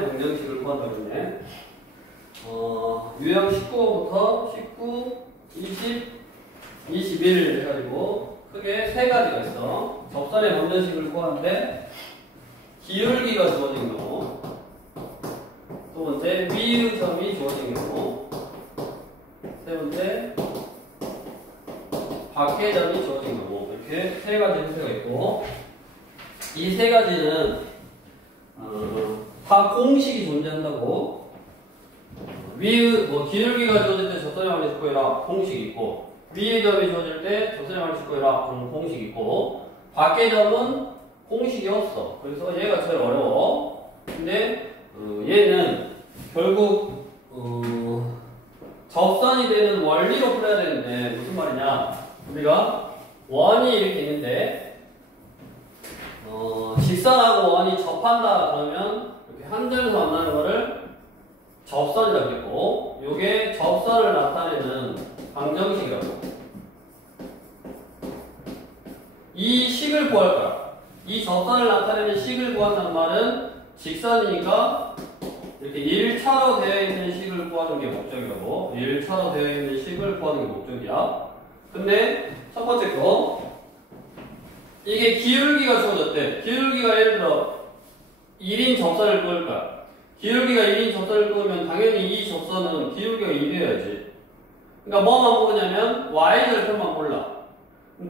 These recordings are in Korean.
접선의 방정식을 구한다고 했네. 유형 19번부터 19, 20, 21 해가지고 크게 세 가지가 있어. 접선의 방정식을 구하는데 기울기가 주어진 경우, 두 번째 위의 점이 주어진 경우, 세 번째 밖의 점이 주어진 경우, 이렇게 세 가지 형태가 있고, 이 세 가지는 다 공식이 존재한다고. 위의 기울기가 주어질 때 접선의 방정식 구해라 공식이 있고, 위의 점이 주어질 때 접선의 방정식 구해라 그런 공식이 있고, 밖의 점은 공식이 없어. 그래서 얘가 제일 어려워. 근데 얘는 결국 접선이 되는 원리로 풀어야 되는데 무슨 말이냐? 우리가 원이 이렇게 있는데 직선하고 원이 접한다 그러면 이렇게 한 점에서 만나는 거를 접선이라고 했고, 요게 접선을 나타내는 방정식이라고. 이 식을 구할 거야. 이 접선을 나타내는 식을 구한다는 말은 직선이니까 이렇게 1차로 되어 있는 식을 구하는 게 목적이라고. 1차로 되어 있는 식을 구하는 게 목적이야. 근데 첫 번째 거, 이게 기울기가 주어졌대. 기울기가 예를 들어 1인 접선을 구할 거야. 기울기가 1인 접선을 구하면 당연히 이 접선은 기울기가 1이어야지. 그러니까 뭐만 모르냐면 y절편만 몰라.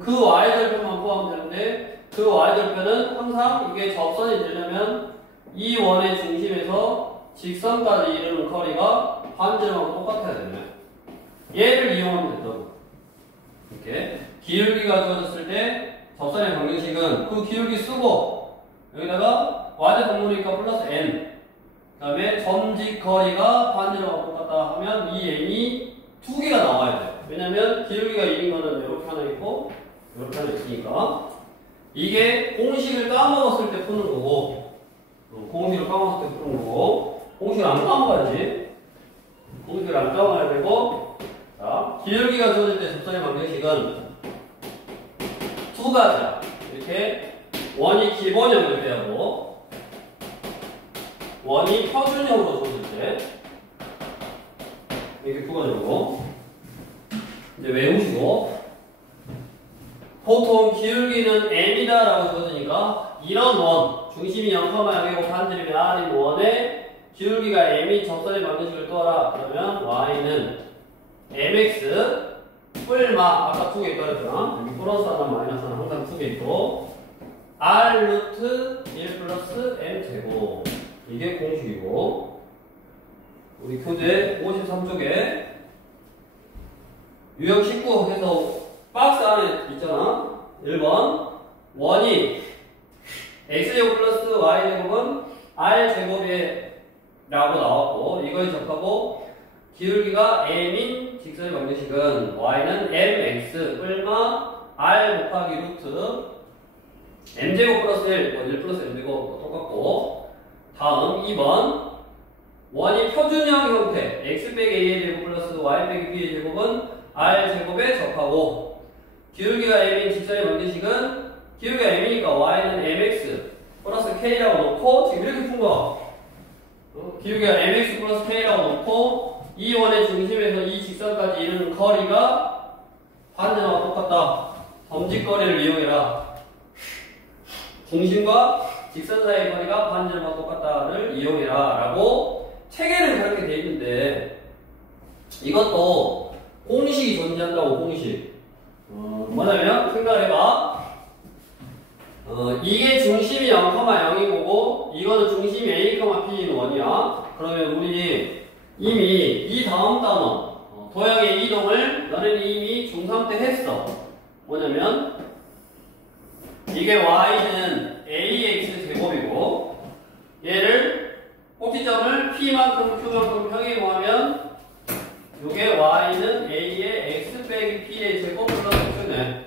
그 y절편만 구하면 되는데, 그 y절편은 항상 이게 접선이 되려면 이 원의 중심에서 직선까지 이르는 거리가 반지름하고 똑같아야 되네. 얘를 이용하면 된다고. 이렇게 기울기가 주어졌을 때 접선의 방정식은 그 기울기 쓰고 여기다가 y대 분모니까 플러스 n, 그 다음에 점직거리가 반지름하고 똑같다 하면 이 n이 두 개가 나와야 돼. 왜냐면 기울기가 1인 거는 이렇게 하나 있고 이렇게 하나 있으니까. 이게 공식을 까먹었을 때 푸는 거고, 공식을 까먹었을 때 푸는 거고, 공식을 안 까먹어야지. 공식을 안 까먹어야 되고, 자, 기울기가 주어질 때 접선의 방정식은 두 가지야. 이렇게 원이 기본형일 때하고, 원이 표준형으로 주어질 때, 이렇게 두 가지고, 이제 외우시고, 보통 기울기는 m이다 라고 주어지니까 이런 원, 중심이 0,0이고 반지름이 r인 원에 기울기가 m인 접선의 방정식을 떠라. 그러면 y는 mx 뿔마, 아까 두 개 있다 그랬잖아. 여기 플러스 하나 마이너스 하나 항상 두 개 있고, r 루트 1 플러스 m 제곱, 이게 공식이고, 우리 교재 53쪽에 유형 19 해서 박스 안에 있잖아. 1번 원이 x제곱 플러스 y제곱은 r제곱에 라고 나왔고, 이거에 접하고 기울기가 m인 직선의 방정식은 y는 mx 뿔마 r 곱하기 루트 m제곱 플러스 1 플러스 m제곱 똑같고, 다음 2번 원이 표준형 형태 x 빼기 a의 제곱 플러스 y 빼기 b의 제곱은 r제곱에 접하고, 기울기가 m인 직선의 방정식은 기울기가 m이니까 y는 mx 플러스 k라고 놓고, 지금 이렇게 푼 거야. 기울기가 mx 플러스 k라고 놓고 이 원의 중심에서 이 직선까지 이르는 거리가 반지름하고 똑같다. 점직거리를 이용해라. 중심과 직선 사이의 거리가 반지름하고 똑같다를 이용해라 라고 책에는 그렇게 돼 있는데, 이것도 공식이 존재한다고. 공식 뭐냐면 생각을 해봐. 이게 중심이 0,0인 거고 이거는 중심이 a, p인 원이야. 그러면 우리 이미 이 다음 단원 도형의 이동을 너는 이미 중3 때 했어. 뭐냐면 이게 y는 ax 제곱이고, 얘를 꼭지점을 p만큼 q만큼 평행하면 요게 y는 a의 x 빼기 p의 제곱 플러스 q네.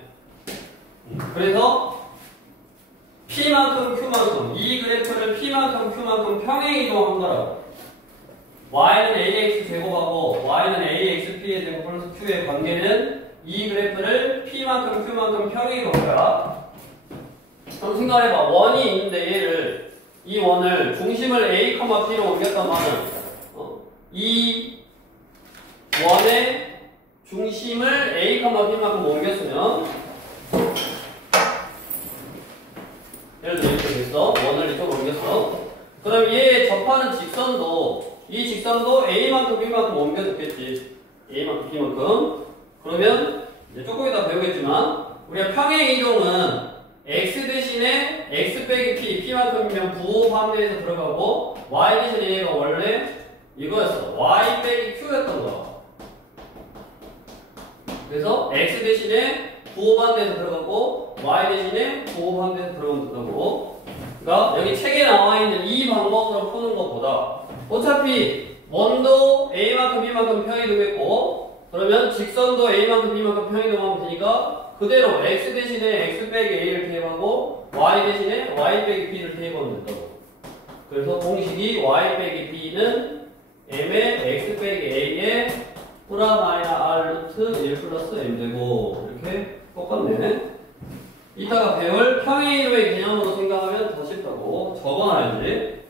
그래서 p만큼 q만큼, 이 그래프를 p만큼 q만큼 평행 이동한 거라고. y는 ax 제곱하고 y는 ax p의 제곱 플러스 q의 관계는 이 그래프를 p만큼 q만큼 평행 이동한 거야. 그럼 생각해봐. 원이 있는데 얘를 이 원을 중심을 A, P로 옮겼단 말은 이 원의 중심을 A, P만큼 옮겼으면 예를 들어 이렇게 됐어. 원을 이쪽으로 옮겼어. 그럼 얘 접하는 직선도 이 직선도 A만큼 B만큼 옮겨줬겠지. A만큼 B만큼. 그러면 이제 조금 이따 배우겠지만 우리가 평행 이동은 X 대신에 X 빼기 P, P만큼이면 부호 반대에서 들어가고 Y 대신에 얘가 원래 이거였어. Y 빼기 Q였던 거야. 그래서 X 대신에 부호 반대에서 들어가고 Y 대신에 부호 반대에서 들어가면 된다고. 그러니까 여기 책에 나와 있는 이 방법으로 푸는 것보다 어차피 원도 A만큼 B만큼 평이동했고 그러면 직선도 A만큼 B만큼 평이동하면 되니까 그대로 X 대신에 X 빼기 A를 대입하고 Y 대신에 Y 빼기 B를 대입하면 된다고. 그래서 공식이 Y 빼기 B는 M의 X 빼기 A의 프라 마이너 R 루트 1 플러스 M 되고 이렇게 똑같네. 이따가 배울 평행이동의 개념으로 생각하면 더 쉽다고 적어놔야지.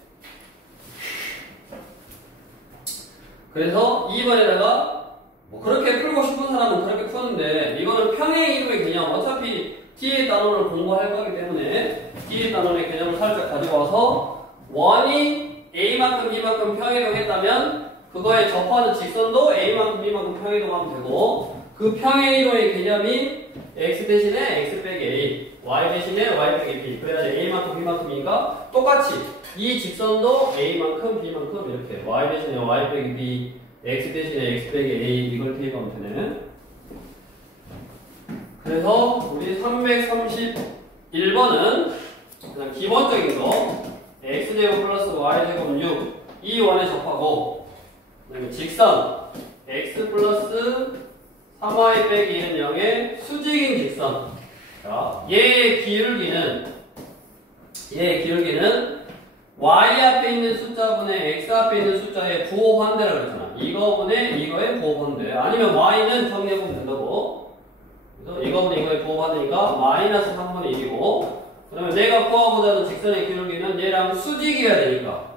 그래서 2번에다가 뭐 그렇게 풀고 싶은 사람은 그렇게 푸는데 이거는 평행이동의 개념 어차피 T의 단원을 공부할 거기 때문에 T의 단원의 개념을 살짝 가지고 와서 원이 A만큼 B만큼 평행이동했다면 그거에 접하는 직선도 A만큼 B만큼 평행이동하면 되고 그 평행이동의 개념이 X 대신에 X 빼기 A, Y 대신에 Y 빼기 B 그래야지 A만큼 B만큼이니까 똑같이 이 직선도 A만큼 B만큼 이렇게 Y 대신에 Y 빼기 B, X 대신에 X 빼기 A 이걸 대입하면 되네. 그래서 우리 331번은 그냥 기본적인 거 X제곱 플러스 Y제곱 6 이 원에 접하고 그다음에 직선 X 플러스 3y 빼기 1은 0의 수직인 직선. 자, 얘의 기울기는 y 앞에 있는 숫자분의 x 앞에 있는 숫자의 부호 반대라고 그랬잖아. 이거분의 이거의 부호 반대. 아니면 y는 정리해보면 된다고. 그래서 이거분의 이거의 부호 반대니까 마이너스 3분의 1이고 그러면 내가 구하고자 하는 직선의 기울기는 얘랑 수직이어야 되니까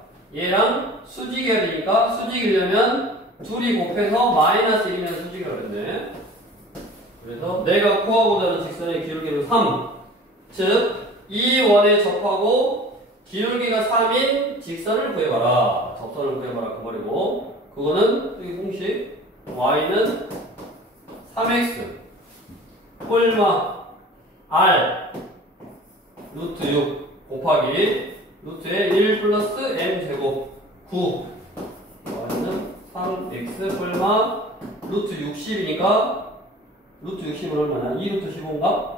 수직이려면 둘이 곱해서 마이너스 1이면 수직이라고 그랬네. 그래서 내가 구하고자 하는 직선의 기울기는 3. 즉, 이 원에 접하고 기울기가 3인 직선을 구해봐라. 접선을 구해봐라. 그버리고 그거는 여기 공식 y는 3x 꼴마 r 루트 6 곱하기 루트에 1 플러스 m 제곱 9 y는 3x 꼴마 루트 60이니까 루트 60은 얼마나? 2루트 15인가?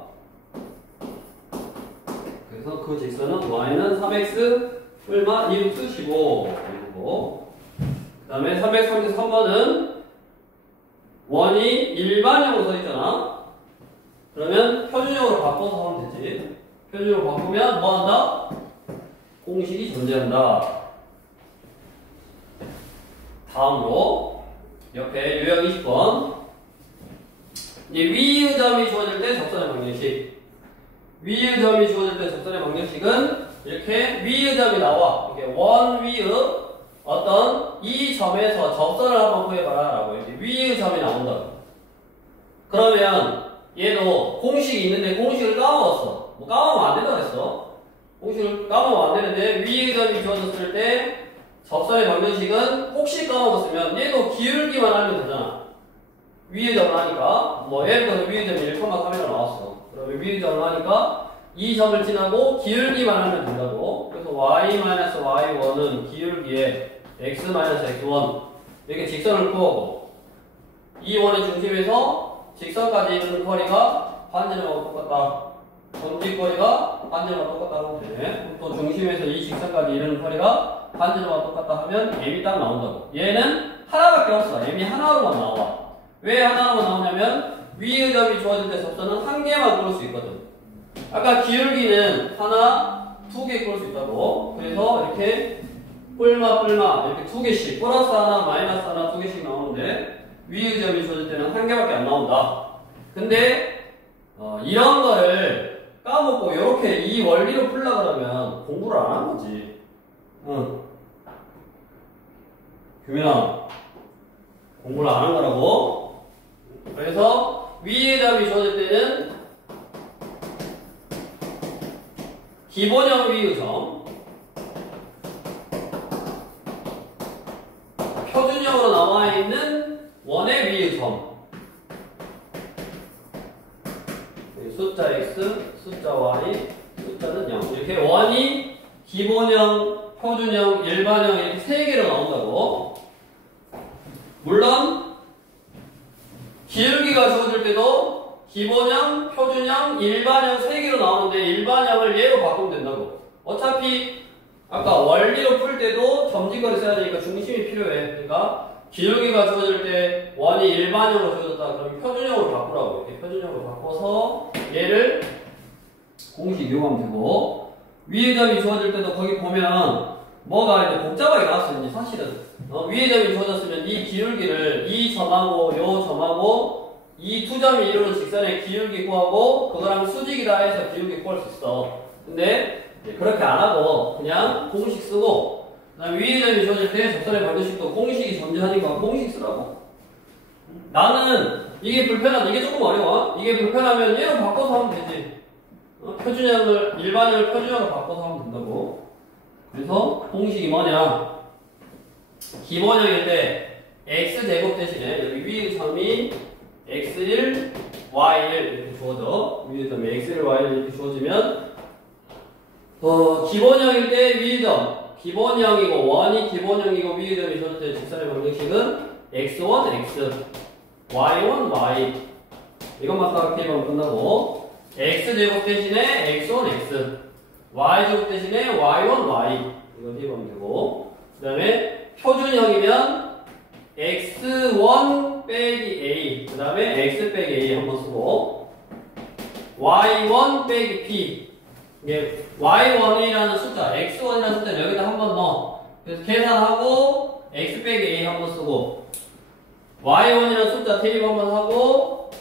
그래서 그 직선은 y는 3x 뿔마 2루트 15 이거고 그 다음에 333번은 원이 일반형으로 써있잖아. 그러면 표준형으로 바꿔서 하면 되지. 표준형으로 바꾸면 뭐 한다? 공식이 존재한다. 다음으로 옆에 유형 20번 이제 위의 점이 주어질 때 접선의 방정식. 위의 점이 주어질 때 접선의 방정식은 이렇게 위의 점이 나와. 이렇게 원 위의 어떤 이 점에서 접선을 한번 구해봐라 라고 이렇게 위의 점이 나온다. 그러면 얘도 공식이 있는데 공식을 까먹었어. 뭐 까먹으면 안 된다고 했어. 공식을 까먹으면 안 되는데 위의 점이 주어졌을 때 접선의 방정식은 혹시 까먹었으면 얘도 기울기만 하면 되잖아. 위의 점을 하니까 뭐 예를 들어서 위의 점이 1,3이라고 나왔어. 그러면 위의 점을 하니까 이 점을 지나고 기울기만 하면 된다고. 그래서 y-y1은 기울기에 x-x1 이렇게 직선을 구하고 이 원의 중심에서 직선까지 이르는 거리가 반지름하고 똑같다. 점직거리가 반지름하고 똑같다 하면 되네. 또 중심에서 이 직선까지 이르는 거리가 반지름하고 똑같다 하면 m이 딱 나온다고. 얘는 하나밖에 없어. m이 하나로만 나와. 왜 하나로만 나오냐면 위의 점이 주어질 때 접선은 한 개만 그릴 수 있거든. 아까 기울기는 하나, 두 개 그릴 수 있다고. 그래서 이렇게 뿔마 이렇게 두 개씩 플러스 하나, 마이너스 하나 두 개씩 나오는데 위의 점이 주어질 때는 한 개밖에 안 나온다. 근데 이런 거를 까먹고 이렇게 이 원리로 풀려고 그러면 공부를 안 한 거지. 응. 규민아, 공부를 안 한 거라고? 그래서 위의 답이 주어질 때는 기본형 위의점, 표준형으로 남아있는 원의 위의점, 숫자 x, 숫자 y, 숫자는 0. 이렇게 원이 기본형, 표준형, 일반형 이렇게 세 개로 나온다고. 물론 기울기가 주어질 때도 기본형, 표준형, 일반형 세 개로 나오는데 일반형을 얘로 바꾸면 된다고. 어차피 아까 원리로 풀 때도 점진거리 써야 되니까 중심이 필요해. 그러니까 기울기가 주어질 때 원이 일반형으로 주어졌다 그러면 표준형으로 바꾸라고. 이렇게 표준형으로 바꿔서 얘를 공식 이용하면 되고, 위의 점이 주어질 때도 거기 보면 뭐가 이제 복잡하게 나왔어요. 사실은 위의 점이 주어졌으면 이 기울기를 이 점하고 요 점하고 이 두 점이 이루는 직선의 기울기 구하고 그거랑 수직이다 해서 기울기 구할 수 있어. 근데 그렇게 안 하고 그냥 공식 쓰고, 그다음 위의 점이 주어질 때 접선의 방정식도 공식이 존재하니까 공식 쓰라고. 나는 이게 불편하다, 이게 조금 어려워. 이게 불편하면 얘로 바꿔서 하면 되지. 표준형을, 일반형을 표준형으로 바꿔서 하면 된다고. 그래서 공식이 뭐냐? 기본형일 때 x제곱 대신에 여기 위의 점이 x1, y1 이렇게 주어져. 위의 점이 x1, y1 이렇게 주어지면 기본형일 때 위의 점 기본형이고 원이 기본형이고 위의 점이 주어질 때 직선의 방정식은 x1, x, y1, y 이것만 딱 대입하면 끝나고, x제곱 대신에 x1, x, y제곱 대신에 y1, y 이거 대입하면 되고, 그 다음에 표준형이면 x1 빼기 a, 그 다음에 x 빼기 a 한번 쓰고, y1 빼기 p, 이게 y1이라는 숫자, x1이라는 숫자를 여기다 한번 넣어. 그래서 계산하고 x 빼기 a 한번 쓰고, y1이라는 숫자 대입 한번 하고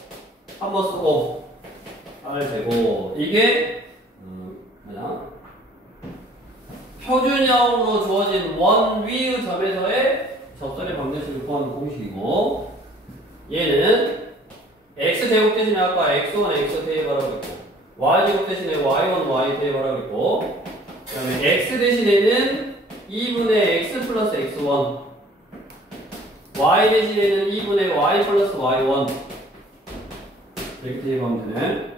한번 쓰고 R제곱. 이게 뭐냐? 표준형으로 주어진 원 위의 점에서의 접선의 방정식을 구하는 공식이고, 얘는 x제곱 대신에 아까 x1, x 대입하라고 했고, y제곱 대신에 y1, y 대입하라고 했고, 그 다음에 x 대신에는 2분의 x 플러스 x1, y 대신에는 2분의 y 플러스 y1 이렇게 대입하면 되네.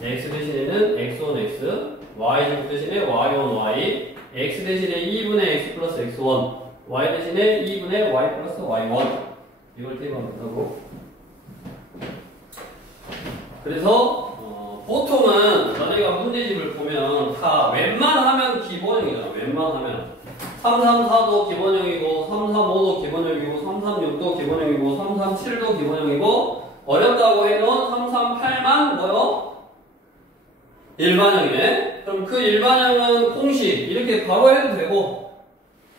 x 대신에는 x1, x, y제곱 대신에 y1, y, x 대신에 2분의 x 플러스 x1, y 대신에 2분의 y 플러스 y1 이걸 대입하면 된다고. 그래서 보통은 너네가 문제집을 보면 다 웬만하면 기본형이잖아. 웬만하면 334도 기본형이고 335도 기본형이고 336도 기본형이고 337도 기본형이고, 어렵다고 해놓은 338만 뭐요? 일반형이네. 그럼 그 일반형은 공식 이렇게 바로 해도 되고,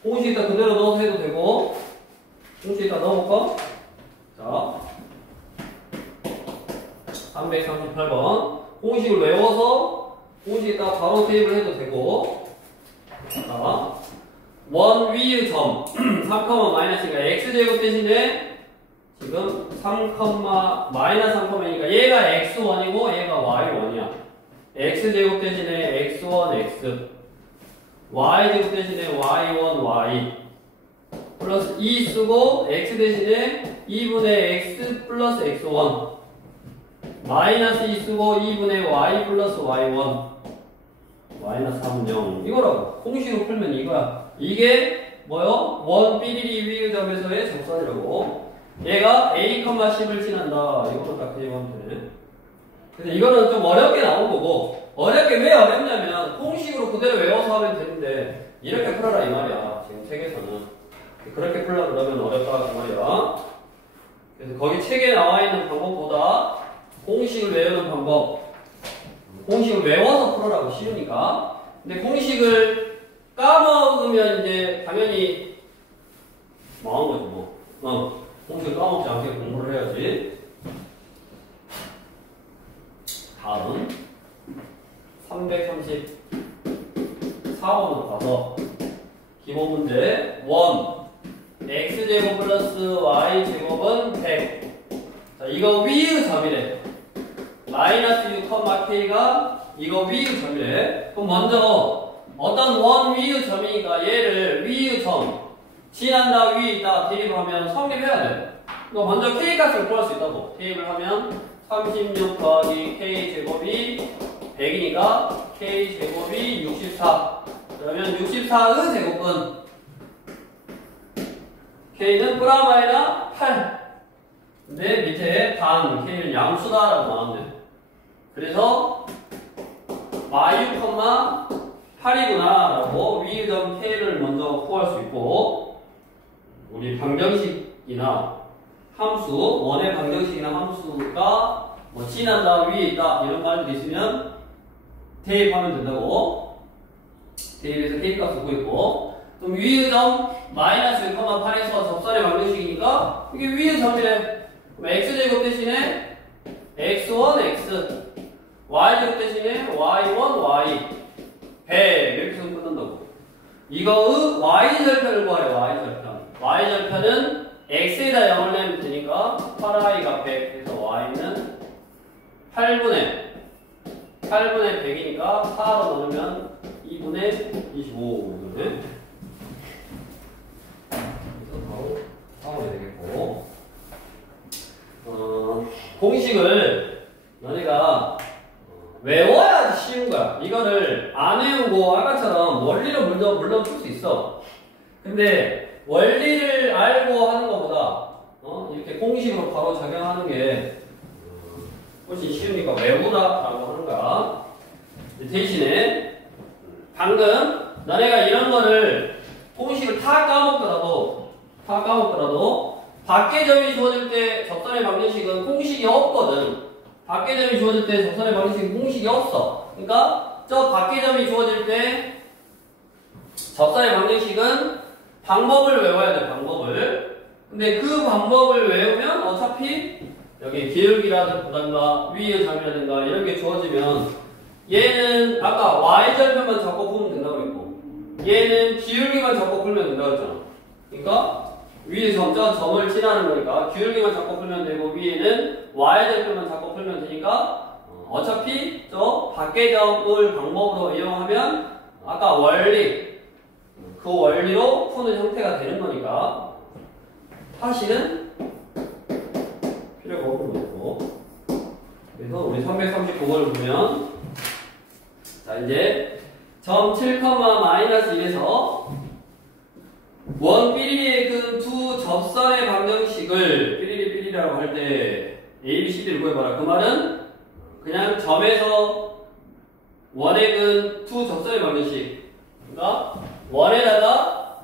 공식에다 그대로 넣어서 해도 되고, 공식에다 넣어볼까? 자, 338번 공식을 외워서 공식에다 바로 대입을 해도 되고, 자, 원 위의 점 3, 마이너스니까 x제곱 대신에 지금 3, 마이너스 3,이니까 얘가 x1이고 얘가 y1이야. x제곱 대신에 x1, x, y제곱 대신에 y1, y 플러스 2 쓰고 x 대신에 2분의 x 플러스 x1 마이너스 2 쓰고 2분의 y 플러스 y1 마이너스 3, 0 이거라고. 공식으로 풀면 이거야. 이게 뭐요? 원 삐리리 위의 점에서의 접선이라고. 얘가 a, 10을 지난다. 이거로 딱 대입하면 되네. 그래서 이거는 좀 어렵게 나온 거고, 어렵게 왜 어렵냐면 공식으로 그대로 외워서 하면 되는데 이렇게 풀어라 이 말이야. 지금 책에서는 그렇게 풀려고 그러면 어렵다 그 말이야. 그래서 거기 책에 나와 있는 방법보다 공식을 외우는 방법, 공식을 외워서 풀어라고 쉬우니까. 근데 공식을 까먹으면 이제 당연히 망한 거지 뭐. 공식을 까먹지 않게 공부를 해야지. 다음 333 4번으로 가서 기본 문제 1 x제곱 플러스 y제곱은 100. 자, 이거 위의 점이래. 마이너스 6,k가 이거 위의 점이래. 그럼 먼저 어떤 원 위의 점이니까 얘를 위의 점 지난다 위에 있다 대입을 하면 성립해야 돼. 그럼 먼저 k 값을 구할 수 있다고. 대입을 하면 36 더하기 k 제곱이 100이니까 k 제곱이 64. 그러면 64의 제곱은 k는 프라마이나 8. 근데 밑에 단 k는 양수다라고 나왔네. 그래서 y6,8이구나 라고 위의 점 k를 먼저 구할 수 있고, 우리 방정식이나 함수, 원의 방정식이나 함수가 뭐 지난다 위에 있다 이런 말들이 있으면 대입하면 된다고. 대입해서 k 값을 구했고, 그럼 위의 점 마이너스 6,8에서 접선의 방정식이니까 이게 위의 점이래. 그럼 x제곱 대신에 x1 x, y제곱 대신에 y1 y 100 이렇게 해서 끝난다고. 이거의 y절편을 구하래. y절편. y절편은 x에다 0을 내면 되니까 8i가 100 해서 y는 8분의 100이니까 4로 넣으면 2분의 25 이거네. 그래서 바로 3으로 되겠고, 공식을 너네가 외워야지 쉬운 거야. 이거를 안 외우고 아까처럼 원리로 물론 풀 수 있어. 근데 원리를 알고 하는 것보다 이렇게 공식으로 바로 적용하는 게 훨씬 쉬우니까 외우라라고 하는 거야. 대신에 방금 너네가 이런 거를 공식을 다 까먹더라도 밖에 점이 주어질 때 접선의 방정식은 공식이 없거든. 밖에 점이 주어질 때 접선의 방정식은 공식이 없어. 그러니까 저 밖에 점이 주어질 때 접선의 방정식은 방법을 외워야 돼. 방법을. 근데 그 방법을 외우면 어차피 여기 기울기라든가 위의 점이라든가 이런 게 주어지면 얘는 아까 y절편만 잡고 풀면 된다고 했고, 얘는 기울기만 잡고 풀면 된다고 했잖아. 그러니까 위에 점을 칠하는 거니까 기울기만 잡고 풀면 되고, 위에는 y절편만 잡고 풀면 되니까 어차피 저 밖의 점을 방법으로 이용하면 아까 원리, 그 원리로 푸는 형태가 되는 거니까 사실은 필요가 없는 거고. 그래서 우리 339번을 보면, 자 이제 점 7,-1에서 원 삐리리의 그 두 접선의 방정식을 삐리리라고 할 때 A, B, C, D를 구해봐라. 그 말은 그냥 점에서 원의 근 두 접선의 방정식. 그러니까 원에다가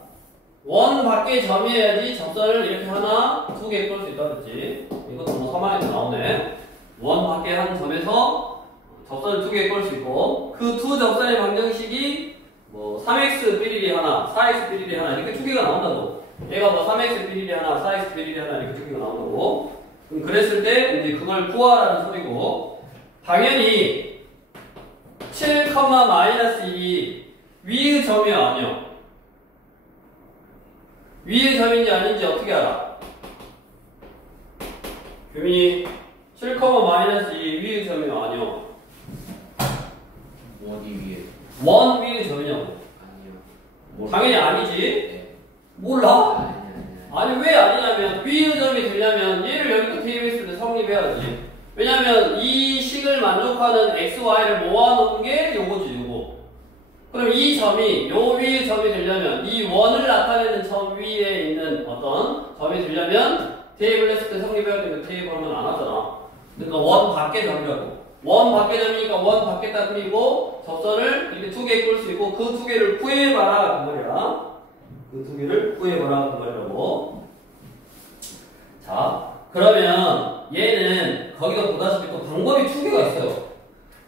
원 밖의 점이어야지 접선을 이렇게 하나, 두 개 끌 수 있다 그랬지. 이것도 뭐 3화에서 나오네. 원 밖의 한 점에서 접선을 두 개 끌 수 있고, 그 두 접선의 방정식이 뭐 3x 삐리리 하나, 4x 삐리리 하나 이렇게 두 개가 나온다고. 얘가 뭐 3x 삐리리 하나, 4x 삐리리 하나 이렇게 두 개가 나온다고. 그럼 그랬을 때 이제 그걸 구하라는 소리고, 당연히 7,-1이 위의 점이야 아니요? 위의 점인지 아닌지 어떻게 알아? 규민이 7,-2 위의 점이야 아니요? 어디 위에? 원 위의 점이냐고? 아니요. 당연히 아니지. 네. 몰라? 아니 왜 아니냐면 위의 점이 되려면 얘를 여기다 대입했을 때 성립해야지. 왜냐면 이 식을 만족하는 x, y를 모아놓은 게 요거지 요거. 그럼 이 점이 요 위의 점이 되려면 이 원을 나타내는 점 위에 있는 어떤 점이 되려면 대입을 했을 때 성립해야 되는데 대입을 하면 안 하잖아. 그러니까 원 밖의 점이라고. 원 밖의 점이니까 원 밖에다 그리고 접선을 이렇게 두 개 끌 수 있고, 그 두 개를 구해봐라 그 말이야. 그 두 개를 구해봐라 그 말이라고. 자, 그러면 얘는 거기서 보다시피 또 방법이 두 개가 있어요.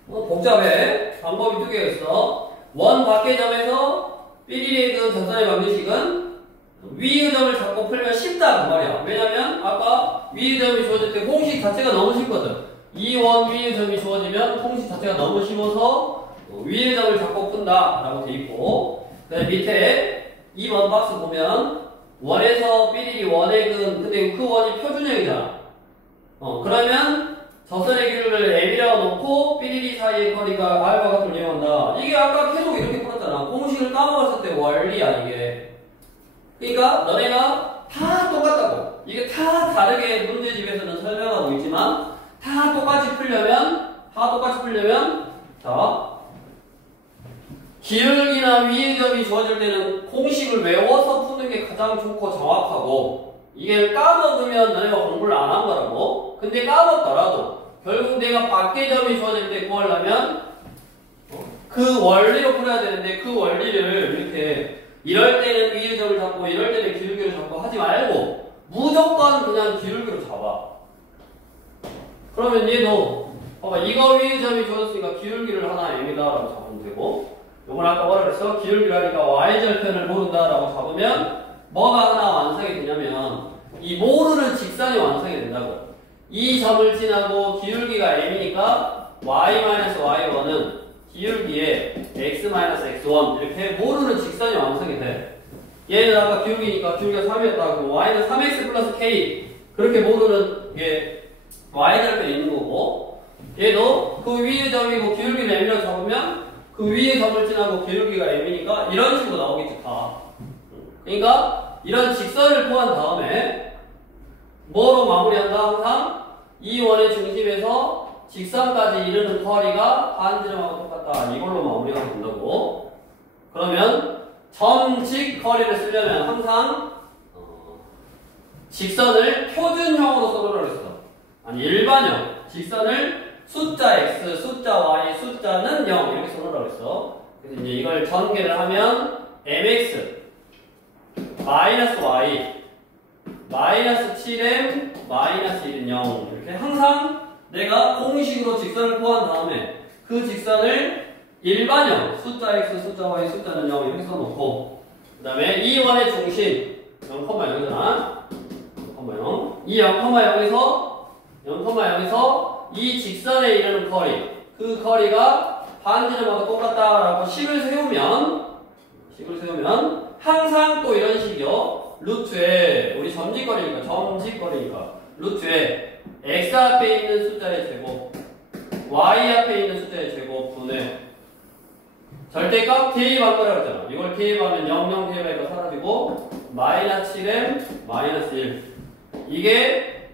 복잡해. 방법이 두 개가 있어. 원 밖의 점에서 삐리리의 그 접선의 방정식은 위의 점을 잡고 풀면 쉽다 그 말이야. 왜냐면 아까 위의 점이 주어질 때 공식 자체가 너무 쉽거든. 이 원 위의 점이 주어지면 공식 자체가 너무 쉬워서 위의 점을 잡고 푼다 라고 돼 있고, 밑에 2번 박스 보면 원에서 삐리리 원액은 근데 그 원이 표준형이잖아. 그러면 접선의 길이를 m이라고 놓고 삐리리 사이의 거리가 r과 같음을 이용한다. 이게 아까 계속 이렇게 풀었잖아. 공식을 까먹었을 때 원리야 이게. 그러니까 너네가 다 똑같다고. 이게 다 다르게 문제집에서는 설명하고 있지만 다 똑같이 풀려면 자, 기울기나 위의 점이 주어질 때는 공식을 외워서 푸는 게 가장 좋고 정확하고, 이게 까먹으면 너네가 공부를 안 한 거라고. 근데 까먹더라도 결국 내가 밖의 점이 주어질 때 구하려면 그 원리로 풀어야 되는데, 그 원리를 이렇게 이럴 때는 위의 점을 잡고 이럴 때는 기울기를 잡고 하지 말고 무조건 그냥 기울기로 잡아. 그러면 얘도 봐봐, 이거 위의 점이 주어졌으니까 기울기를 하나 m이다 라고 잡으면 되고, 요걸 아까 뭐라 그랬어? 기울기라니까 y절편을 모른다 라고 잡으면 뭐가 하나 완성이 되냐면 이 모르는 직선이 완성이 된다고. 이 점을 지나고 기울기가 m이니까 y-y1은 기울기에 x-x1 이렇게 모르는 직선이 완성이 돼. 얘는 아까 기울기니까 기울기가 3이었다. 그럼 y는 3x 플러스 k 그렇게 모르는 게 y절편이 있는 거고, 얘도 그 위의 점이고 기울기를 m이라고 잡으면 그 위의 점을 지나고 기울기가 m이니까 이런 식으로 나오겠지 다. 그러니까 이런 직선을 구한 다음에 뭐로 마무리한다? 항상 이 원의 중심에서 직선까지 이르는 거리가 반지름하고 똑같다. 이걸로 마무리가 된다고. 그러면 점직 거리를 쓰려면 항상 직선을 표준형으로 써놓으라고 했어. 아니 일반형. 직선을 숫자 x, 숫자 y, 숫자는 0 이렇게 써놓으라고 했어. 그래서 이제 이걸 전개를 하면 mx 마이너스 y 마이너스 7m 마이너스 1은 0 이렇게 항상 내가 공식으로 직선을 구한 다음에 그 직선을 일반형 숫자 x, 숫자 y, 숫자는 0 이렇게 써놓고, 그 다음에 이 원의 중심 0,0이잖아. 0,0 이 0,0에서 이 직선에 이르는 거리, 그 거리가 반지름하고 똑같다라고 식을 세우면 항상 또 이런 식이요. 루트에 우리 점직거리니까 루트에 x 앞에 있는 숫자의 제곱, y 앞에 있는 숫자의 제곱 분의 절대값 대입한 거라고 했잖아. 이걸 대입하면 0 대입하니까 사라지고 마이너스 7m 마이너스 1 이게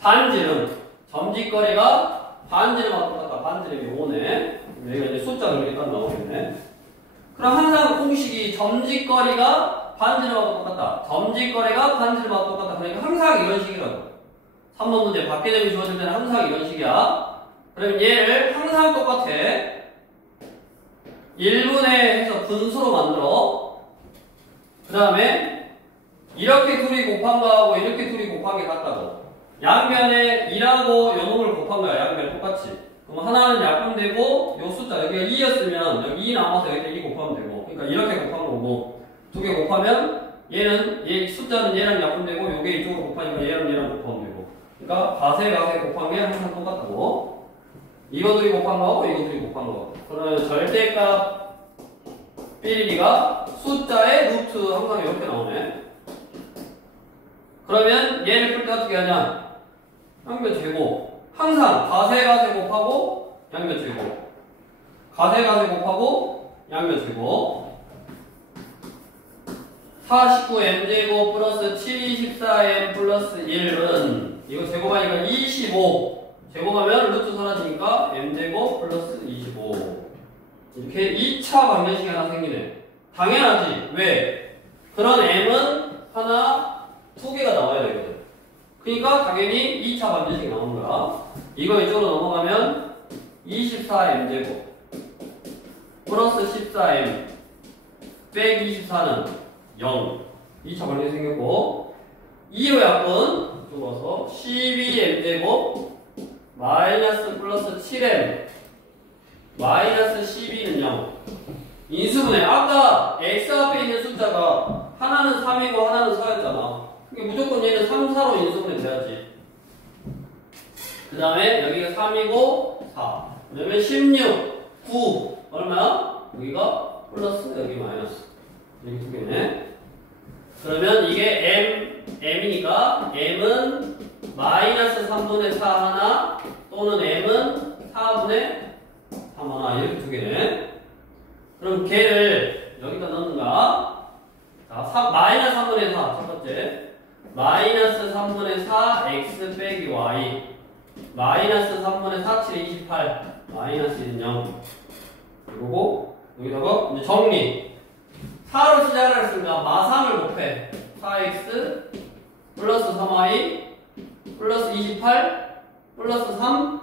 반지름. 점직거리가 반지름하고 똑같다. 반지름이 5네. 여기가 이제 숫자가 이렇게 딱 나오겠네. 그럼 항상 공식이 점직거리가 반지름하고 똑같다. 점직거리가 반지름하고 똑같다. 그러니까 항상 이런 식이라고. 3번 문제 밖에 점이 주어질 때는 항상 이런 식이야. 그럼 얘를 항상 똑같아. 1분의 해서 분수로 만들어. 그 다음에 이렇게 둘이 곱한 거하고 이렇게 둘이 곱한 게 같다고. 양변에 2라고 요놈을 곱한 거야. 양변 똑같이. 그럼 하나는 약분되고 요 숫자 여기가 2였으면 여기 2 남아서 여기다 2 곱하면 되고, 그러니까 이렇게 곱한 거고, 두 개 곱하면 얘 숫자는 얘랑 약분되고 요게 이쪽으로 곱하니까 얘랑 곱하면 되고, 그러니까 가세 곱한 게 항상 똑같다고. 이거들이 곱한 거하고 이거들이 곱한 거. 그러면 절대값 삐리리가 숫자의 루트 항상 이렇게 나오네. 그러면 얘를 풀 때 어떻게 하냐? 양변 제곱. 항상 가세 곱하고 양변 제곱. 가세 곱하고 양변 제곱. 49m제곱 플러스 724m 플러스 1은 이거 제곱하니까 25. 제곱하면 루트 사라지니까 m제곱 플러스 25. 이렇게 2차 방정식이 하나 생기네. 당연하지. 왜? 그런 m은 하나, 두 개가 나와야 되거든. 그러니까 당연히 2차 방정식이 나오는 거야. 이거 이쪽으로 넘어가면 24m제곱 플러스 14m 빼기 24는 0. 2차 방정식이 생겼고, 2호 약분 이쪽으로 와서 12m제곱 마이너스 플러스 7m 마이너스 12는 0. 인수분해. 아까 x 앞에 있는 숫자가 하나는 3이고 하나는 4였잖아. 그러니까 무조건 얘는 3, 4로 인수분해 돼야지. 그 다음에 여기가 3이고 4. 그러면 16. 9 얼마야? 여기가 플러스 여기 마이너스 여기 두 개네. 그러면 이게 m이니까 m은 마이너스 3분의 4 하나 또는 m은 4분의 3 하나 이렇게 두 개네. 그럼 걔를 여기다 넣는가? 자, 마이너스 3분의 4 첫 번째 마이너스 3분의 4 x 빼기 y 마이너스 3분의 4 7에 28 마이너스 1은 0 이거고 여기다가 이제 정리 4로 시작을 했으니까 마상을 곱해 4x 플러스 3y 플러스 28 플러스 3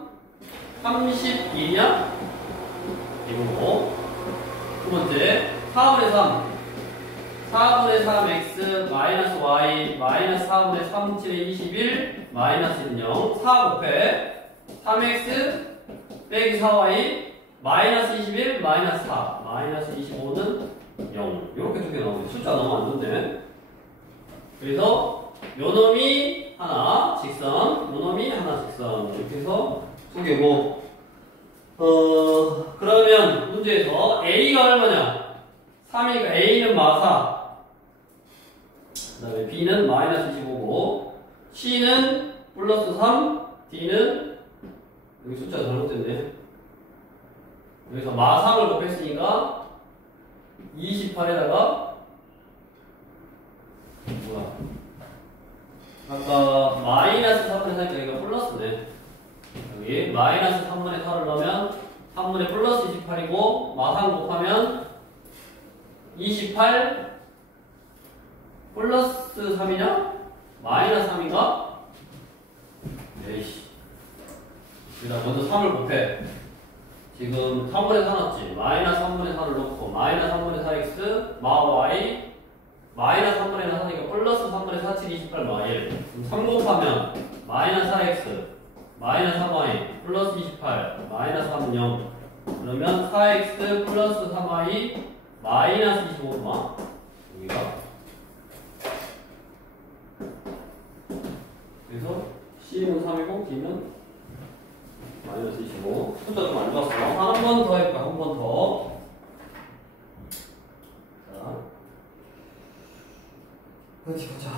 32냐? 이거고 두 번째 4분의 3 4분의 3x 마이너스 y 마이너스 4분의 3 7에 21 마이너스 1은 0 4 곱해 3x 빼기 4y 마이너스 21 마이너스 4 마이너스 25는 0 이렇게 두 개 나오네. 숫자 너무 안 좋네. 그래서 요놈이 하나 직선 요놈이 하나 직선 이렇게 해서 두 개고 그러면 문제에서 A가 얼마냐 3이니까 A는 마사 그 다음에 B는 마이너스 25고 C는 플러스 3 D는 여기 숫자 잘못됐네. 여기서 마상을 곱했으니까 28에다가 뭐야 아까 마이너스 3분의 4니까 여기가 플러스네. 여기 마이너스 3분의 4를 넣으면 3분의 플러스 28이고 마상 곱하면 28 플러스 3이냐? 마이너스 3인가? 에이씨 일단 먼저 3을 곱해. 지금 3분의 4 넣었지. 마이너스 3분의 4를 넣고 마이너스 3분의 4x 마 y 마이너스 3분의 4니까 플러스 3분의 4 7 28 마 1 3 곱하면 마이너스 4x 마이너스 3y 플러스 28 마이너스 3은 0 그러면 4x 플러스 3y 마이너스 25마 여기가 그래서 C는 3이고 D는 마이너스 25 숫자 좀 안 좋았어. 한 번 더 해볼까? 한 번 더. 자, 어디 보자.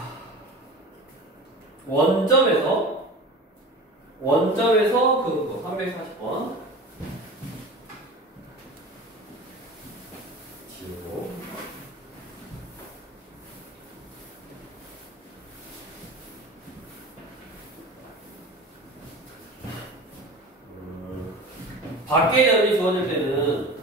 원점에서 그거 340번 지우고 밖의 점이 주어질 때는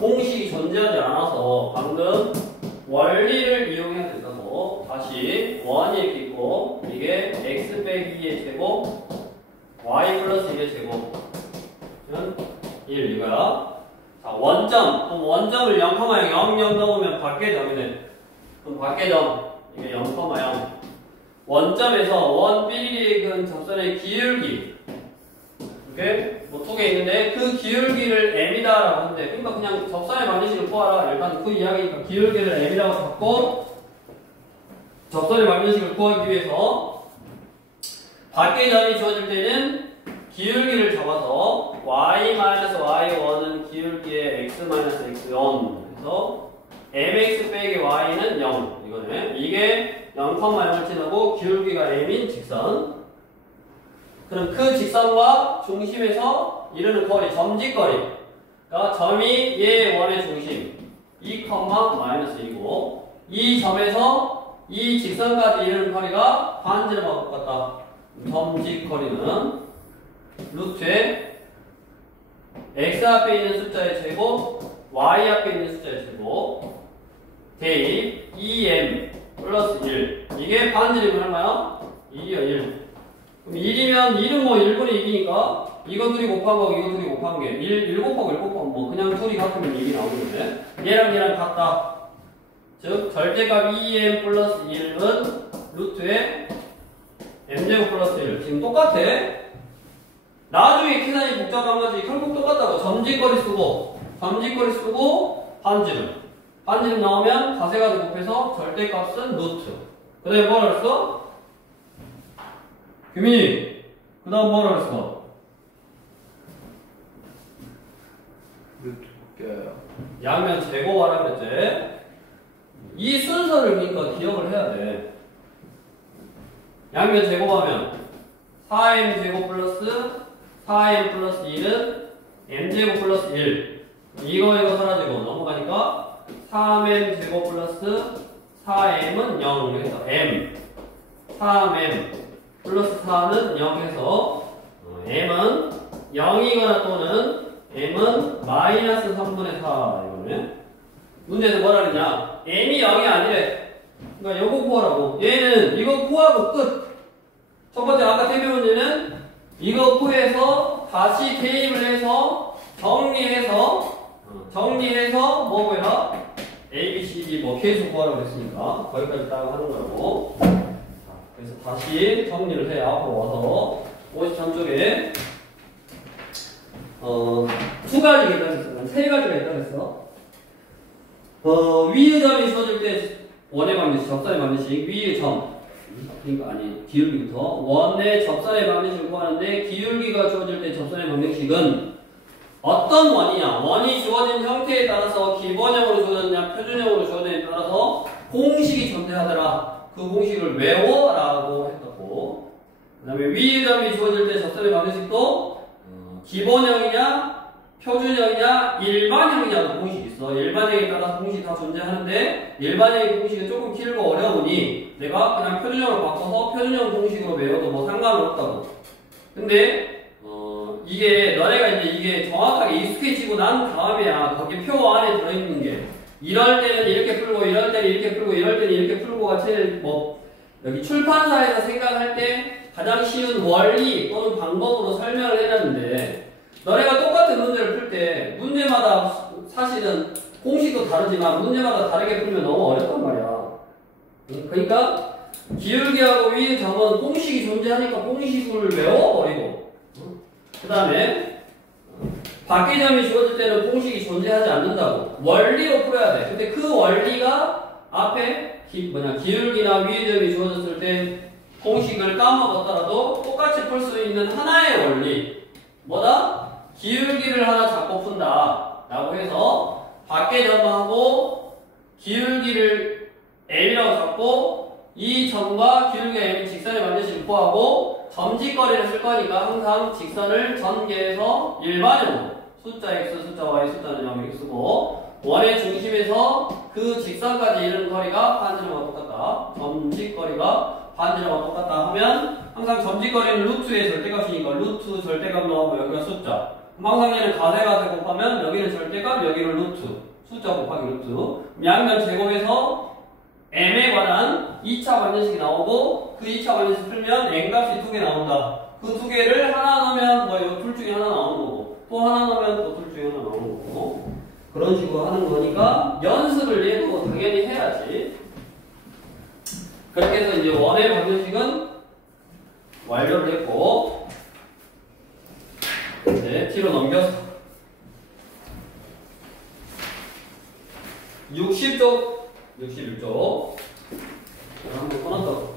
공식이 존재하지 않아서 방금 원리를 이용해야 된다고. 다시 원이 이렇게 있고 이게 x 빼기 2의 제곱 y 플러스 2의 제곱은 1 이거야. 자 원점 그럼 원점을 0,0 0 넣으면 밖의 점이 돼. 그럼 밖의 점 이게 0,0 원점에서 원 삐리근 접선의 기울기 이렇게 뭐 두 개 있는데 그 기울기를 m이다라고 하는데 그러니까 그냥 접선의 방정식을 구하라. 일단 그 이야기니까 기울기를 m이라고 잡고 접선의 방정식을 구하기 위해서 밖의 점이 주어질 때는 기울기를 잡아서 y-y1은 기울기의 x-x1 그래서 mx 빼기 y는 0 이거네. 이게 0,0을 지나고 기울기가 m인 직선. 그럼 그 직선과 중심에서 이르는 거리, 점직거리. 그러니까 점이 얘 원의 중심 2,-2고 이 점에서 이 직선까지 이르는 거리가 반지름하고 똑같다. 점직거리는 루트에 x 앞에 있는 숫자의 제곱, y 앞에 있는 숫자의 제곱 대입 2m 플러스 1 이게 반지름이 얼마야? 1이요 1 그럼 1이면 1은 뭐 1분의 2니까 이거 둘이 곱한 거고 이거 둘이 곱한 게 1 곱하고 1 곱하면 뭐 그냥 둘이 같으면 2이 나오는데 얘랑 얘랑 같다. 즉 절대값 2m 플러스 1은 루트에 m제곱 플러스 1 지금 똑같아. 나중에 계산이 복잡한 거지 결국 똑같다고. 점직거리 쓰고 반지름 나오면 가세가지 곱해서 절대값은 루트. 그 다음에 뭐라 그랬어? 규민이 그 다음 뭐라 그랬어? 루트 껴요. 양면 제곱하라 그랬지? 이 순서를 그러니까 기억을 해야 돼. 양면 제곱하면 4m 제곱 플러스 4m 플러스 1은 m제곱 플러스 1. 이거 사라지고 넘어가니까 3m 제곱 플러스 4m은 0 해서 m 3m 플러스 4는 0 해서 m은 0이거나 또는 m은 마이너스 3분의 4 이거네. 문제에서 뭐라 그러냐? m이 0이 아니래. 그러니까 요거 구하라고. 얘는 이거 구하고 끝. 첫 번째 아까 대표 문제는 이거 구해서 다시 대입을 해서 정리해서 뭐 구해라? A, B, C, D 뭐 계속 구하라고 했으니까 거기까지 딱 하는 거라고. 자, 그래서 다시 정리를 해. 앞으로 와서 53쪽에 두 가지가 있다고 했어. 세 가지가 있다고 했어. 위의 점이 주어질 때 원의 방정식, 접선의 방정식, 위의 점. 그러니까 아니 기울기부터 원의 접선의 방정식을 구하는데 기울기가 주어질 때 접선의 방정식은 어떤 원이냐? 원이 주어진 형태에 따라서 기본형으로 주어졌냐, 표준형으로 주어졌냐에 따라서 공식이 존재하더라. 그 공식을 외워라고 했었고, 그 다음에 위의 점이 주어질 때 접선의 방정식도 기본형이냐, 표준형이냐, 일반형이냐도 공식이 있어. 일반형에 따라서 공식이 다 존재하는데 일반형의 공식은 조금 길고 어려우니 내가 그냥 표준형을 바꿔서 표준형 공식으로 외워도 뭐 상관은 없다고. 근데 이게 너네가 이제 이게 정확하게 익숙해지고 난 다음에야 거기 표 안에 들어있는 게 이럴 때는 이렇게 풀고 이럴 때는 이렇게 풀고 이럴 때는 이렇게 풀고가 제일 뭐 여기 출판사에서 생각할 때 가장 쉬운 원리 또는 방법으로 설명을 해놨는데 너네가 똑같은 문제를 풀 때 문제마다 사실은 공식도 다르지만 문제마다 다르게 풀면 너무 어렵단 말이야. 그러니까 기울기하고 위의 점은 공식이 존재하니까 공식을 외워버리고 그 다음에 밖의 점이 주어질 때는 공식이 존재하지 않는다고 원리로 풀어야 돼. 근데 그 원리가 앞에 기울기나 위의 점이 주어졌을 때 공식을 까먹었더라도 똑같이 풀 수 있는 하나의 원리 뭐다? 기울기를 하나 잡고 푼다 라고 해서 밖의 점하고 기울기를 m이라고 잡고 이 점과 기울기가 m이 직선의 방정식을 구하고 점직거리를 쓸 거니까 항상 직선을 전개해서 일반형으로 숫자 x, 숫자 y, 숫자는 0 이렇게 쓰고 원의 중심에서 그 직선까지 이르는 거리가 반지름과 똑같다. 점직거리가 반지름과 똑같다 하면 항상 점직거리는 루트의 절대값이니까 루트 절대값 넣으면 여기가 숫자. 항상 얘는 가세 곱하면 여기는 절대값, 여기는 루트. 숫자 곱하기 루트. 양면 제곱에서 m에 관한 2차 방정식이 나오고 그 2차 방정식 풀면 n값이 2개 나온다. 그 2개를 하나 넣으면 뭐 이 둘 중에 하나 나오는 거고 또 하나 넣으면 또 둘 중에 하나 나오는 거고 그런 식으로 하는 거니까 연습을 얘도 당연히 해야지. 그렇게 해서 이제 원의 방정식은 완료를 했고 이제 뒤로 넘겨서 60쪽 61쪽 한번 꺼놨다.